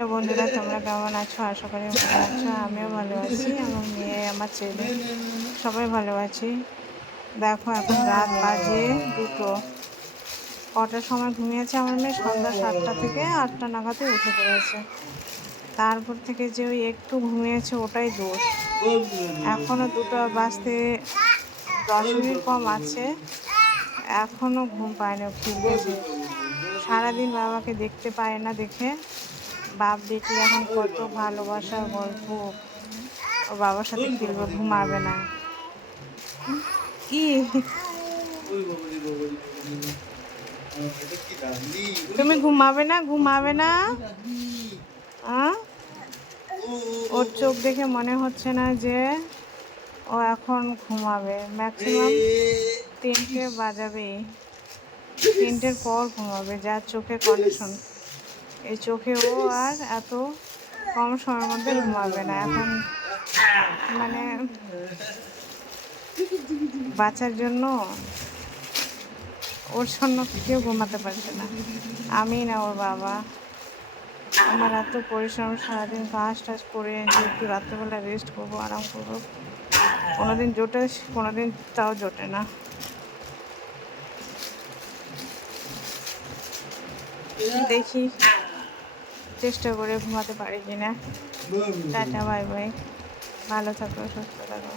বন্ধুরা, তোমরা কেমন আছো? আশা করি ভালো আছো। আমিও ভালো আছি। আমার মেয়ে, আমার ছেলে, সবাই ভালো আছি। দেখো, এখন রাত বাজে দুটো। কটার সময় ঘুমিয়েছে আমার মেয়ে? সন্ধ্যা সাতটা থেকে আটটা নাগাদে উঠে পড়েছে। তারপর থেকে যে ওই একটু ঘুমিয়েছে, ওটাই দোষ। এখনও দুটো বাজতে দশ মিনিট কম আছে। এখনও ঘুম পায় না ফিরতেছে সারাদিন বাবাকে দেখতে পায় না দেখে। বাপ বেটি এখন কত ভালোবাসার গল্প। ও বাবার সাথে খেলবে ঘুমাবে না। কি? তুমি ঘুমাবে না ঘুমাবে না? ওর চোখ দেখে মনে হচ্ছে না যে ও এখন ঘুমাবে। ম্যাক্সিমাম তিনটে বাজাবে। তিনটের পর ঘুমাবে, যার চোখের কন্ডিশন এই চোখে ও আর এত কম সময়ের মধ্যে ঘুমাবে না। এখন মানে বাচ্চার জন্য ওর জন্য কেউ ঘুমাতে পারছে না। আমি না ওর বাবা। আমার এত পরিশ্রম সারাদিন কাজ টাজ করে একটু রাত্রেবেলা রেস্ট করব, আরাম করব। কোনোদিন জোটে, কোনোদিন তাও জোটে না। দেখি চেষ্টা করে ঘুমাতে পারি কিনা। Tata bye bye. ভালো থাকো সুস্থ থাকো।